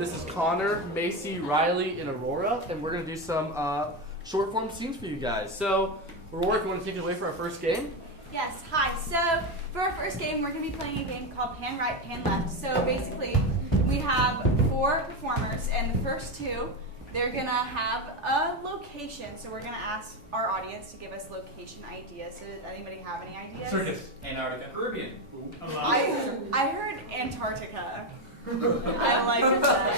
This is Connor, Macy, Riley, and Aurora, and we're going to do some short form scenes for you guys. So, Aurora, you want to take it away for our first game? Yes, hi. So, for our first game, we're going to be playing a game called Pan Right, Pan Left. So, basically, we have 4 performers, and the first 2, they're going to have a location. So, we're going to ask our audience to give us location ideas. So, does anybody have any ideas? Circus. Antarctica. Caribbean. I heard Antarctica. I like that.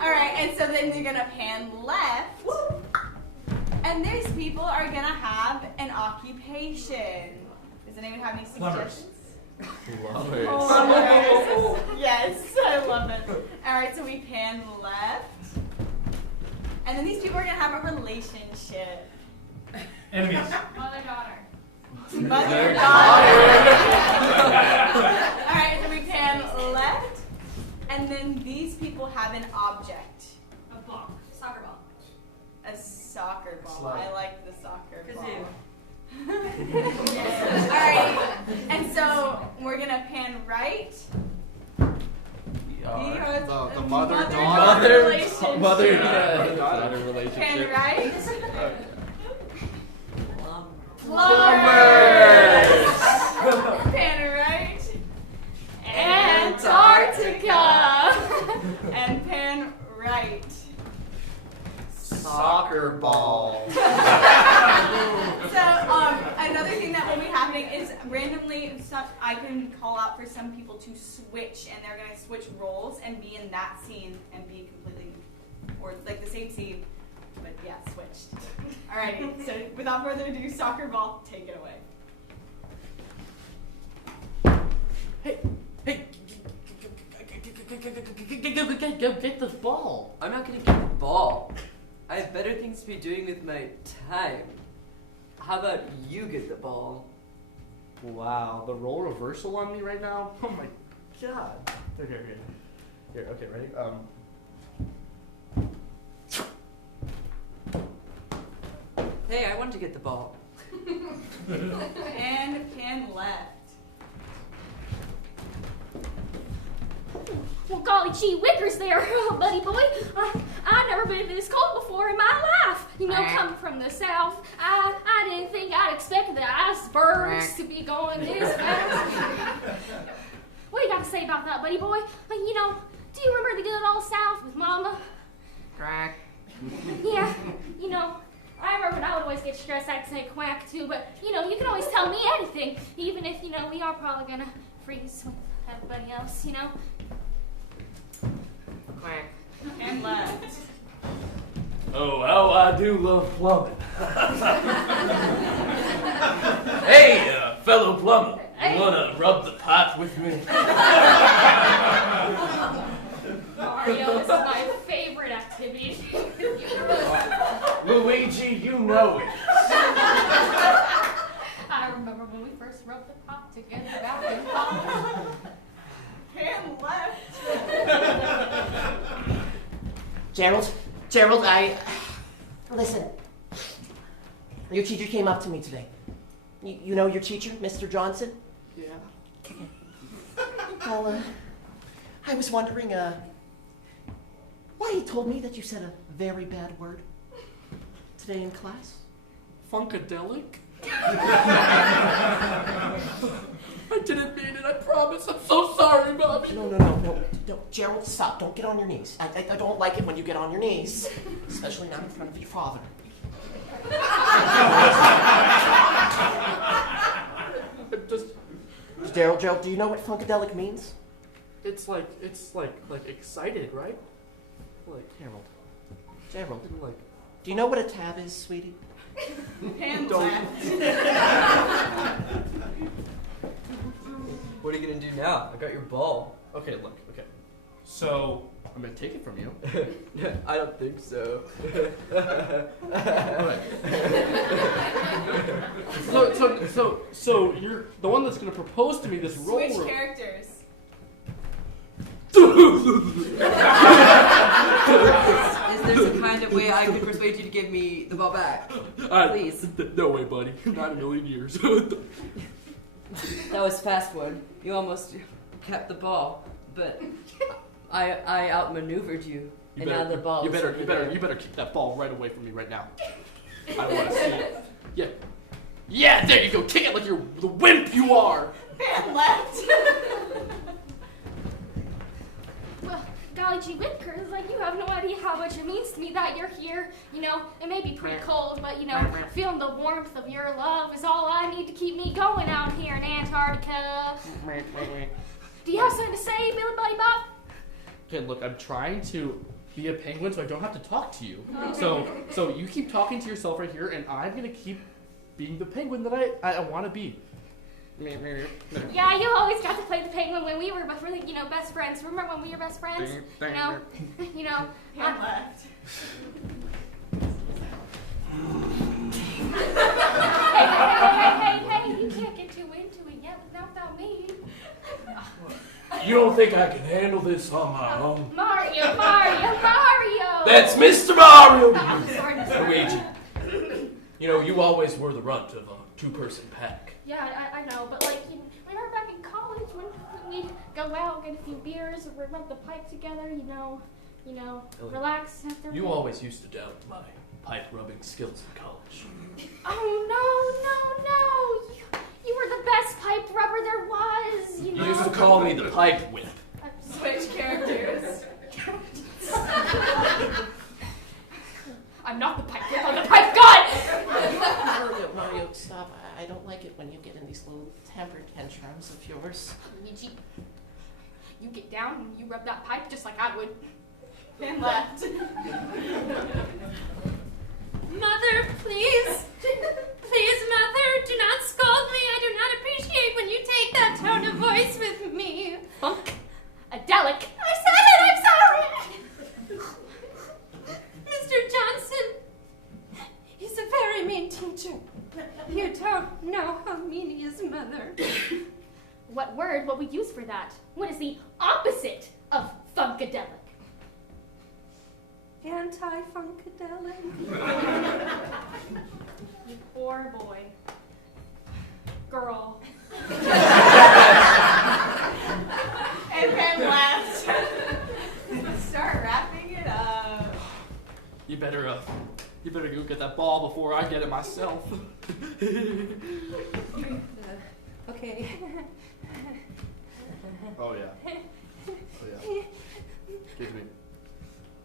Alright, and so then you're going to pan left. And these people are going to have an occupation. Does anyone have any suggestions? Plumbers. Plumbers. Yes, I love it. Alright, so we pan left. And then these people are going to have a relationship. Enemies. Mother-daughter. Mother-daughter. Alright, so we pan left. And then these people have an object. A ball. Soccer ball. A soccer ball. Slide. I like the soccer ball. Kazoo. Alright, and so we're going to pan right. The mother-daughter Mother relationship. Mother-daughter relationship. Pan right. Plumbers. Pan right. Antarctica. And pan right. Soccer ball. So, another thing that will be happening is randomly, I can call out for some people to switch, and they're going to switch roles and be in that scene and be completely, or like the same scene, but yeah, switched. Alrighty, so without further ado, soccer ball, take it away. Hey, go get the ball. I'm not gonna get the ball. I have better things to be doing with my time. How about you get the ball? Wow, the role reversal on me right now? Oh my god. Here, okay, ready? Hey, I wanted to get the ball. And pan left. Well, golly gee whickers there, buddy boy. I've never been this cold before in my life. You know, coming from the south, I didn't think I'd expect the icebergs to be going this fast. What do you got to say about that, buddy boy? Like, you know, do you remember the good old South with Mama? Crack. Yeah, you know, I remember when I would always get stressed, I'd say quack too, but, you know, you can always tell me anything, even if, you know, we are probably going to freeze with everybody else, you know? Quack. And left. Oh, how I do love plumbing. Hey, fellow plumber, Hey. you wanna rub the pipe with me? Mario, this is my favorite activity. Luigi, you know it. I remember when we first rubbed the pot together back in college. Pan left. Gerald, listen. Your teacher came up to me today. You know your teacher, Mr. Johnson? Yeah. Well, I was wondering, why he told me that you said a very bad word today in class. Funkadelic? I didn't mean it, I promise. I'm so sorry, Mommy. No, Gerald, stop. Don't get on your knees. I don't like it when you get on your knees, especially not in front of your father. Gerald, do you know what funkadelic means? It's like excited, right? Like, Gerald, like, do you know what a tab is, sweetie? Pan Don't. left. What are you gonna do now? I got your ball. okay, look, okay. So, I'm gonna take it from you. I don't think so. Alright. So you're the one that's gonna propose to me this role. Switch characters. Is there some kind of way I could persuade you to give me the ball back? Please. No way, buddy. Not a million years. That was fast one. You almost kept the ball, but I outmaneuvered you. And now the ball you is better, over you better, there. you better keep that ball right away from me right now. I don't want to see it. Yeah, yeah, there you go. Kick it like you're the wimp you are. Fan left. Well, golly gee whinkers, like you have no idea how much it means to me that you're here. You know, it may be pretty cold, but you know, feeling the warmth of your love is all I need to keep me going out here in Antarctica. Do you have something to say, Billy Buddy Bob? Okay, look, I'm trying to be a penguin so I don't have to talk to you. So you keep talking to yourself right here, and I'm gonna keep being the penguin that I want to be. Yeah, you always got to play the penguin when we were really, you know, best friends. Remember when we were best friends? You know, Fan left. Hey, you can't get too into it yet without me. You don't think I can handle this on my own? Mario! That's Mr. Mario! Sorry. Luigi. You know, you always were the runt of a two-person pack. Yeah, I know, but like, you know, when we were back in college, when we'd go out, get a few beers, or rub the pipe together, you know, Ellie, relax after. You always used to doubt my pipe-rubbing skills in college. Oh, no. You were the best pipe rubber there was, you know. You used to call me the pipe whip. Switch characters. I'm not the pipe whip, I'm the pipe gun! Mario, stop. I don't like it when you get in these little temper tantrums of yours. Luigi, you get down and you rub that pipe just like I would. Fan left. Mother, please. Please, Mother, do not scold me. I do not appreciate when you take that tone of voice with me. Funkadelic. I said it, I'm sorry. Mr. Johnson, he's a very mean teacher. You don't know how mean he is, Mother. What word will we use for that? What is the opposite of funkadelic? Anti-funkadelic. You poor boy. Girl. And fan left. Start wrapping it up. You better go get that ball before I get it myself. Okay. Oh yeah. Give me.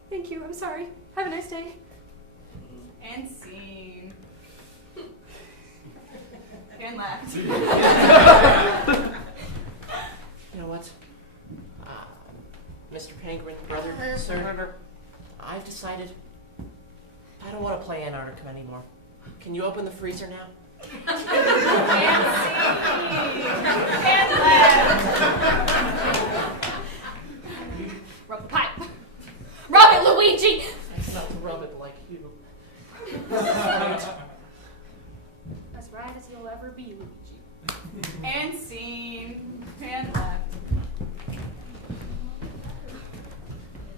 Thank you, I'm sorry. Have a nice day. And scene. Fan left. You know what? Mr. Penguin, brother, sir, I've decided I don't want to play Antarctica anymore. Can you open the freezer now? And left. Rub the pipe. Rub it, Luigi! It's not to rub it like you. As right as you'll ever be, Luigi. And scene. Fan left.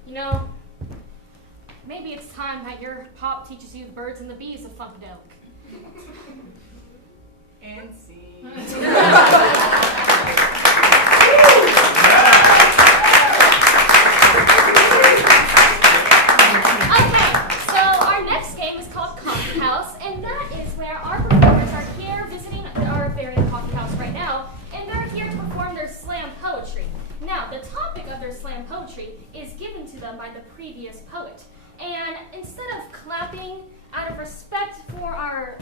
You know, maybe it's time that your pop teaches you the birds and the bees of funkadelic. And scene. Okay, so our next game is called Coffee House, and that is where our performers are here visiting our very coffee house right now, and they're here to perform their slam poetry. Now, the topic of their slam poetry is given to them by the previous poet. And instead of clapping out of respect for our,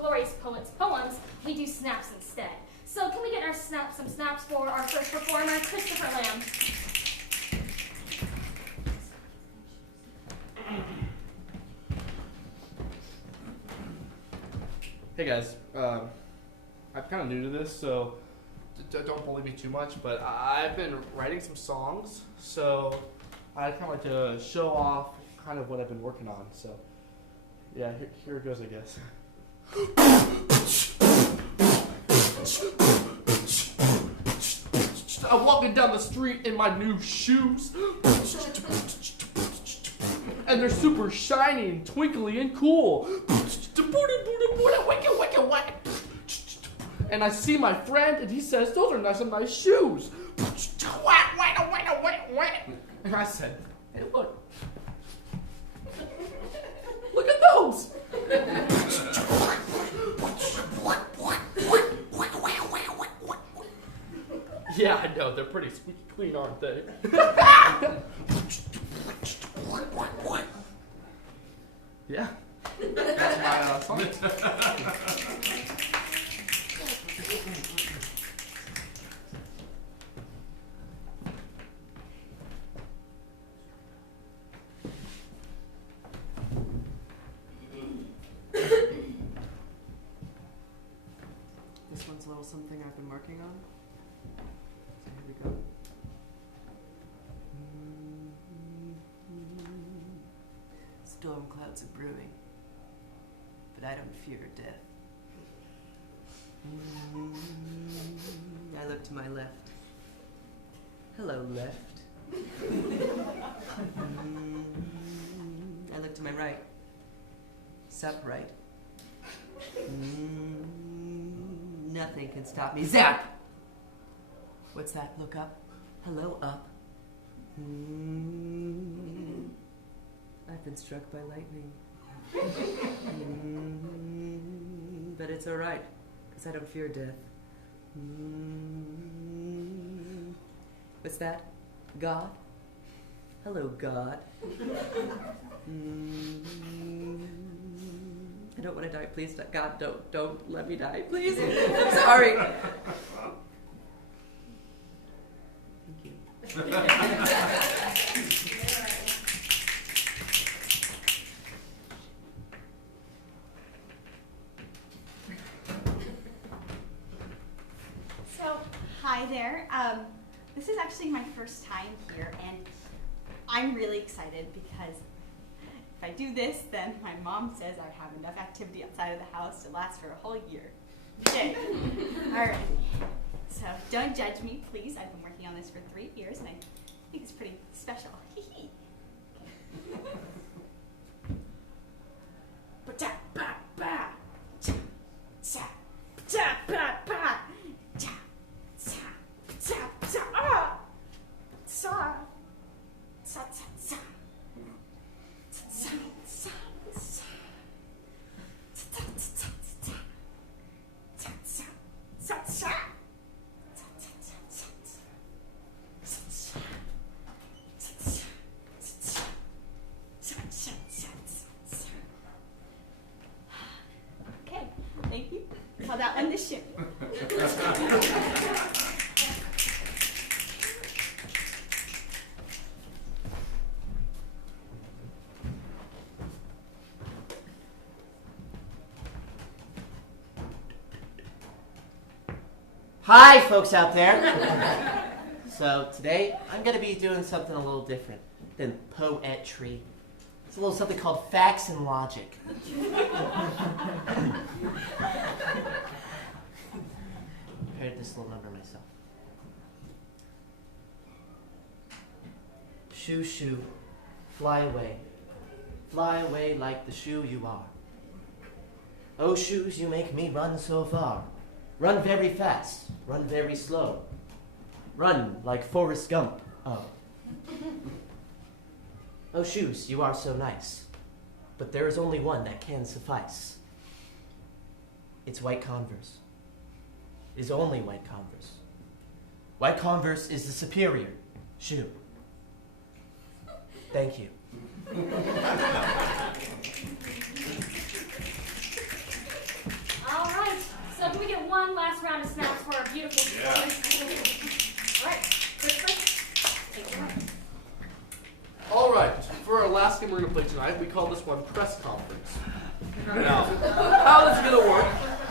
glorious poet's poems, we do snaps instead. So can we get some snaps for our first performer, Christopher Lamb? Hey guys, I'm kind of new to this, so don't bully me too much, but I've been writing some songs, so I'd kind of like to show off kind of what I've been working on, so yeah, here it goes, I guess. I'm walking down the street in my new shoes, and they're super shiny and twinkly and cool. And I see my friend, and he says, "Those are nice shoes." And I said, hey, look. Look at those. Yeah, I know. They're pretty squeaky clean, aren't they? Yeah. That's my song. This one's a little something I've been working on. So here we go. Storm clouds are brewing, but I don't fear death. I look to my left. Hello, left. I look to my right. Sup, right. Nothing can stop me. Zap! What's that? Look up. Hello, up. I've been struck by lightning. But it's alright, because I don't fear death. What's that? God? Hello, God. I don't want to die. Please, God, don't let me die, please. I'm sorry. Thank you. So, hi there. This is actually my first time here, and I'm really excited because if I do this, then my mom says I have enough activity outside of the house to last for a whole year. Okay. Alright. So, don't judge me, please. I've been working on this for 3 years, and I think it's pretty special. Hee Okay, thank you. Call that one the shimmy. Hi, folks out there. So today I'm going to be doing something a little different than poetry. It's a little something called facts and logic. Prepared this little number myself. Shoo, shoo, fly away like the shoe you are. Oh, shoes, you make me run so far. Run very fast, run very slow. Run like Forrest Gump. Oh. Oh, shoes, you are so nice. But there is only one that can suffice. It's white Converse. It is only white Converse. White Converse is the superior shoe. Thank you. All right. So can we get one last round of snaps for our beautiful students? All right. Threefer, take it away. All right, for our last game we're going to play tonight, we call this one press conference. Now, how this is going to work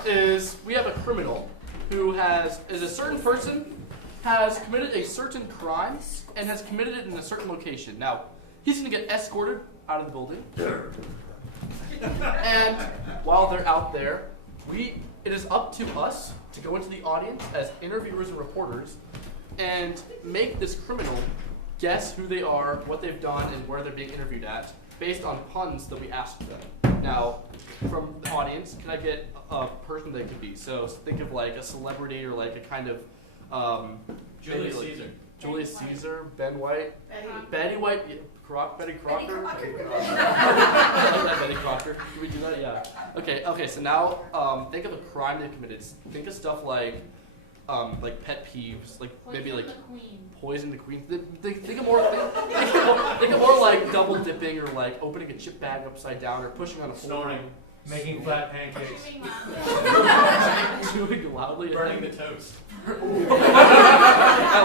is we have a criminal who is a certain person, has committed a certain crime, and has committed it in a certain location. Now, he's going to get escorted out of the building. And while they're out there, it is up to us to go into the audience as interviewers and reporters and make this criminal guess who they are, what they've done, and where they're being interviewed at, based on puns that we asked them. Now, from the audience, can I get a person they could be? So think of like a celebrity or like a kind of Julius maybe, Caesar. Julius White. Caesar, Ben White, Betty. Betty White, Betty Crocker. Crocker. I like that, Betty Crocker. Can we do that? Yeah. Okay. So now, think of a crime they committed. Think of stuff like pet peeves, like maybe like the queen. poison the queen. Think of more. Think of more like double dipping or like opening a chip bag upside down or pushing on a Snoring. Making flat pancakes. chewing loudly, Burning the toast. I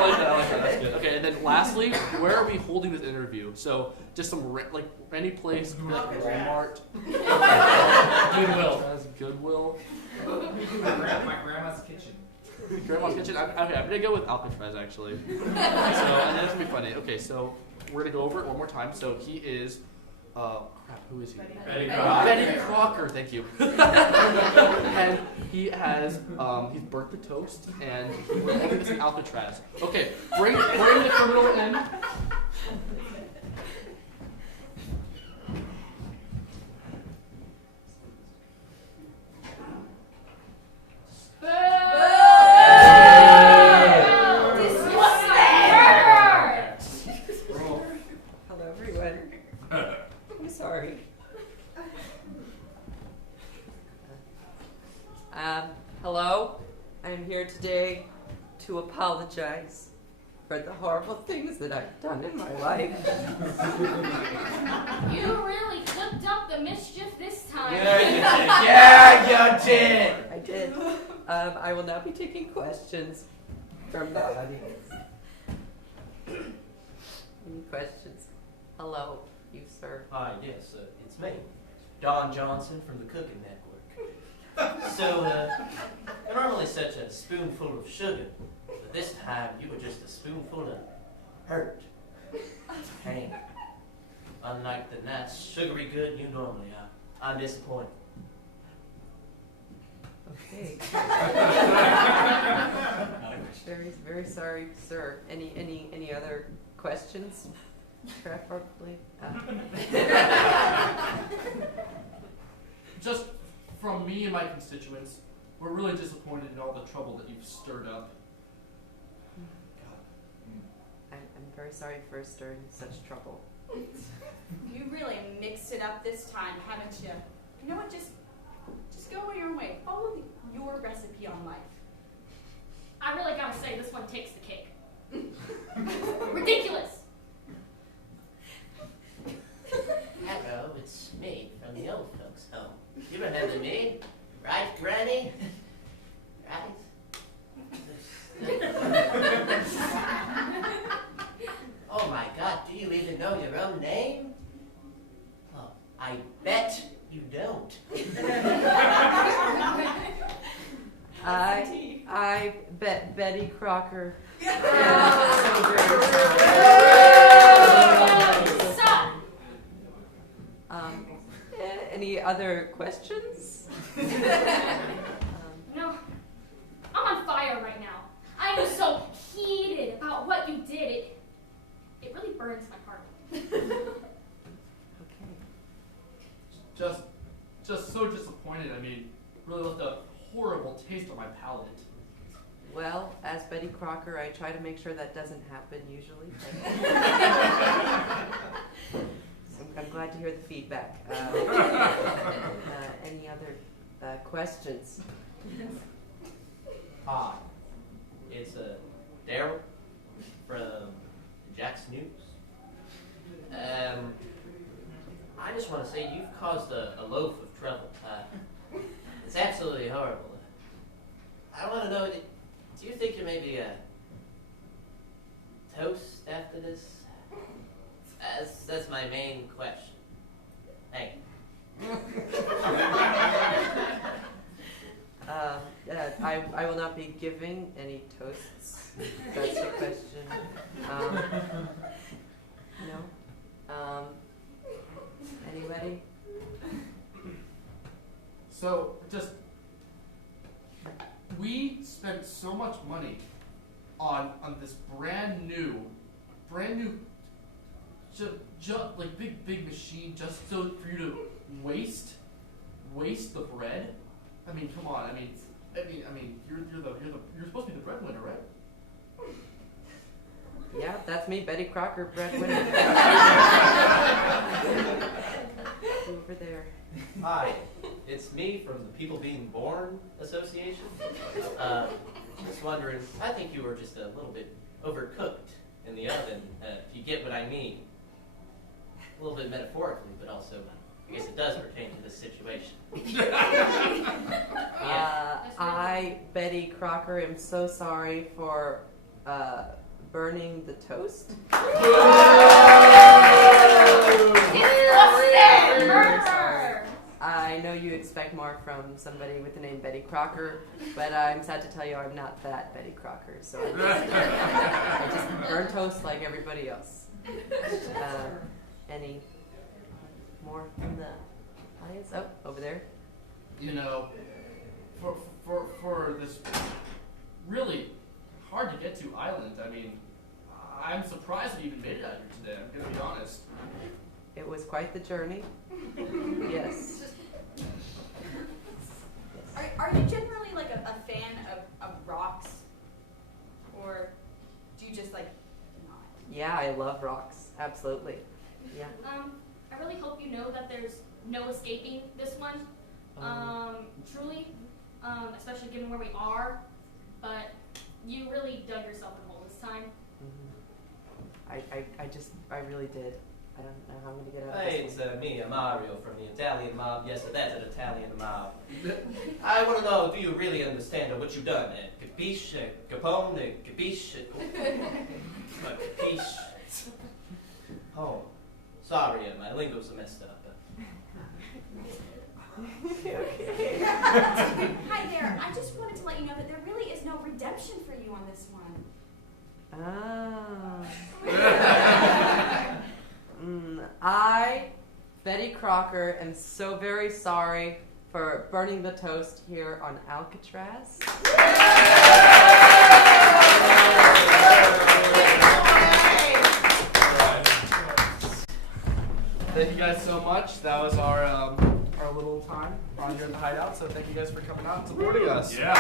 like that. That's good. Okay, and then lastly, where are we holding this interview? So just some like any place, Walmart, Goodwill. has Goodwill, My grandma's kitchen. Grandma's kitchen. I'm gonna go with Alcatraz actually. So and then it's gonna be funny. Okay, so we're gonna go over it one more time. So he is, who is he? Betty Crocker. Betty Crocker, thank you. And he has, he's burnt the toast, and we're holding this in Alcatraz. Okay, bring the criminal in. Hello, everyone. I'm sorry. Hello. I'm here today to apologize for the horrible things that I've done in my life. You really cooked up the mischief this time. Yeah, you did. I did. I will now be taking questions from the audience. Any questions? Hello, you sir. Hi, yes, it's me, Don Johnson from the Cooking Network. So, you're normally such a spoonful of sugar, but this time you were just a spoonful of hurt, pain. Unlike the nice, sugary good you normally are, I'm disappointed. Okay. Very sorry, sir. Any other questions? Preferably. Just from me and my constituents, we're really disappointed in all the trouble that you've stirred up. I'm very sorry for stirring such trouble. You really mixed it up this time, haven't you? You know what? Just go your way. Follow your recipe on life. I really gotta say, this one takes the cake. Ridiculous. Hello, it's me from the old folks' home. You remember me, right, Granny? Right? Oh my God, do you even know your own name? Oh, I bet you don't. I bet Betty Crocker. Stop. Any other questions? No, I'm on fire right now. I am so heated about what you did. It really burns my heart. Okay. Just so disappointed. I mean, really left a horrible taste on my palate. Well, as Betty Crocker, I try to make sure that doesn't happen usually. I'm glad to hear the feedback. Any other questions? Hi, it's Daryl from Jack's News. I just want to say you've caused a loaf of trouble. It's absolutely horrible. I want to know, do you think you're maybe a toast after this? That's my main question. Thank you. I will not be giving any toasts. That's the question. No. Anybody? So, we spent so much money on this brand new, like big machine just so for you to waste the bread. I mean, come on. I mean, you're supposed to be the breadwinner, right? Yeah, that's me, Betty Crocker, breadwinner. Over there. Hi, it's me from the People Being Born Association. Just wondering, I think you were just a little bit overcooked in the oven, if you get what I mean. A little bit metaphorically, but also, I guess it does pertain to this situation. I, Betty Crocker, am so sorry for burning the toast. I know you expect more from somebody with the name Betty Crocker, but I'm sad to tell you I'm not that Betty Crocker. So I just burn toast like everybody else. Any more from the audience? Oh, over there. You know, for this really hard to get to island, I mean, I'm surprised that you even made it out here today. I'm gonna be honest. It was quite the journey. Yes. Are you generally like a fan of rocks, or do you just like not? Yeah, I love rocks. Absolutely. Yeah. I really hope you know that there's no escaping this one. Truly, especially given where we are. But you really dug yourself a hole this time. I really did. I don't know how I'm gonna get out of Hey, this. it's me, Mario from the Italian mob. Yes, that's an Italian mob. I want to know, do you really understand what you've done? Capiche? Capone? Capiche? Capiche? Oh, sorry, my lingo's messed up. Hi there. I just wanted to let you know that there really is no redemption for you on this one. I, Betty Crocker, am so very sorry for burning the toast here on Alcatraz. Thank you guys so much. That was our little time on here at the Hideout. So thank you guys for coming out and supporting us. Yeah.